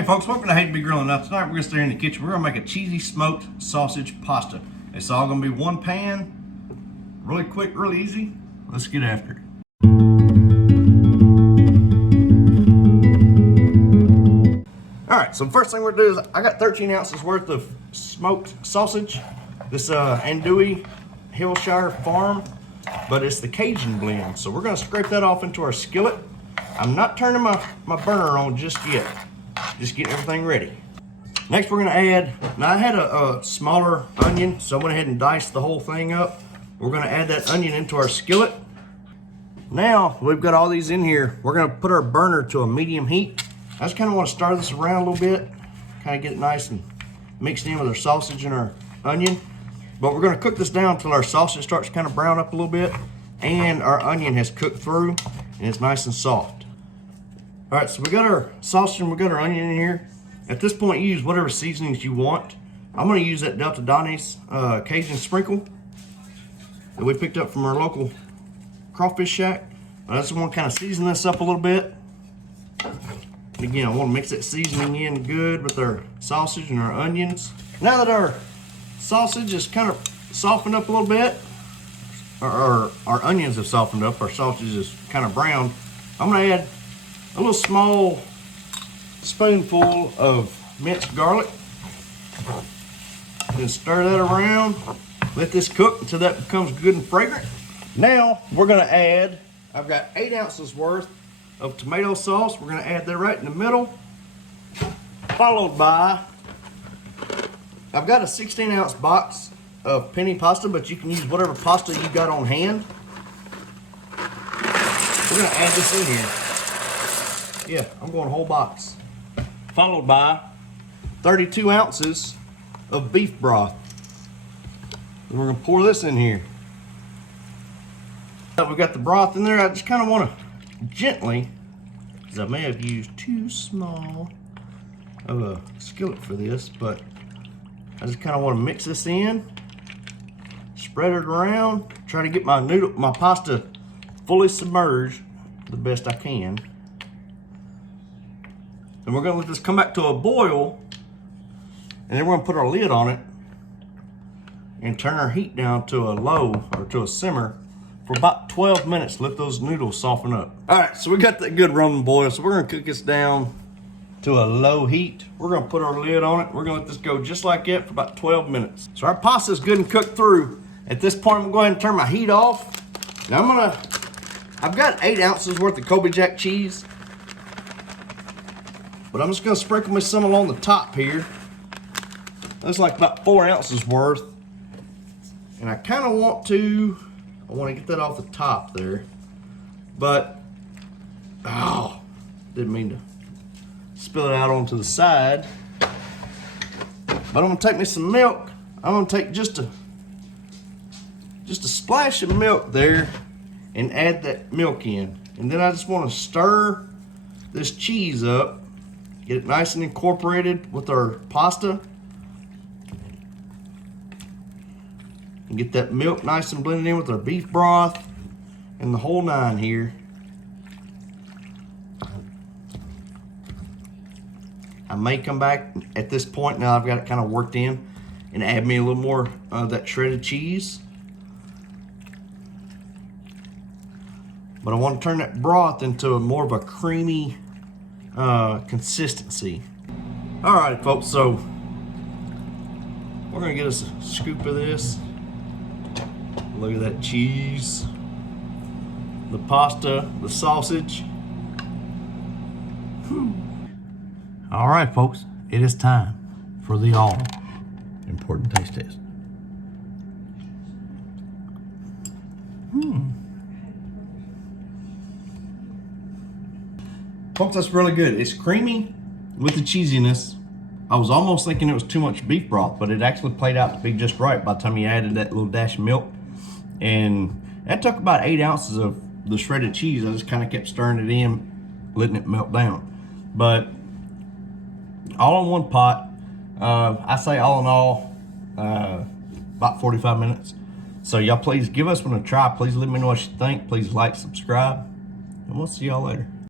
Hey folks, welcome to Hate to Be Grilling. Now tonight we're gonna stay in the kitchen. We're gonna make a cheesy smoked sausage pasta. It's all gonna be one pan, really quick, really easy. Let's get after it. All right, so the first thing we're gonna do is I got 13 ounces worth of smoked sausage. This Andouille Hillshire Farm, but it's the Cajun blend. So we're gonna scrape that off into our skillet. I'm not turning my burner on just yet. Just getting everything ready. Next we're gonna add, now I had a smaller onion, so I went ahead and diced the whole thing up. We're gonna add that onion into our skillet. Now we've got all these in here, we're gonna put our burner to a medium heat. I just kinda wanna stir this around a little bit, kinda get it nice and mixed in with our sausage and our onion. But we're gonna cook this down until our sausage starts to kind of brown up a little bit and our onion has cooked through and it's nice and soft. All right, so we got our sausage and we got our onion in here. At this point, use whatever seasonings you want. I'm gonna use that Delta Donnie's Cajun sprinkle that we picked up from our local crawfish shack. I just want to kind of season this up a little bit. And again, I want to mix that seasoning in good with our sausage and our onions. Now that our sausage is kind of softened up a little bit, or our onions have softened up, our sausage is kind of browned, I'm gonna add a little small spoonful of minced garlic. Then stir that around. Let this cook until that becomes good and fragrant. Now we're gonna add, I've got 8 ounces worth of tomato sauce. We're gonna add that right in the middle. Followed by, I've got a 16-ounce box of penne pasta, but you can use whatever pasta you got on hand. We're gonna add this in here. Yeah, I'm going whole box. Followed by 32 ounces of beef broth. And we're gonna pour this in here. We've got the broth in there. I just kind of want to gently, because I may have used too small of a skillet for this, but I just kind of want to mix this in, spread it around, try to get my pasta fully submerged the best I can. And we're gonna let this come back to a boil, and then we're gonna put our lid on it and turn our heat down to a low or to a simmer for about 12 minutes. Let those noodles soften up. All right, so we got that good running boil, so we're gonna cook this down to a low heat. We're gonna put our lid on it. We're gonna let this go just like that for about 12 minutes. So our pasta is good and cooked through. At this point, I'm gonna go ahead and turn my heat off. Now I've got 8 ounces worth of Colby Jack cheese, but I'm just gonna sprinkle me some along the top here. That's like about 4 ounces worth. And I kind of want to get that off the top there. But, oh, didn't mean to spill it out onto the side. But I'm gonna take me some milk. I'm gonna take just a splash of milk there and add that milk in. And then I just wanna stir this cheese up. Get it nice and incorporated with our pasta. And get that milk nice and blended in with our beef broth and the whole nine here. I may come back at this point, now I've got it kind of worked in, and add me a little more of that shredded cheese. But I want to turn that broth into more of a creamy consistency. All right, folks, so we're gonna get us a scoop of this. Look at that cheese, the pasta, the sausage. Whew. All right, folks, it is time for the all important taste test. Folks, that's really good. It's creamy with the cheesiness. I was almost thinking it was too much beef broth, but it actually played out to be just right by the time you added that little dash of milk. And that took about 8 ounces of the shredded cheese. I just kind of kept stirring it in, letting it melt down. But all in one pot, I say all in all, about 45 minutes. So y'all please give us one a try. Please let me know what you think. Please like, subscribe, and we'll see y'all later.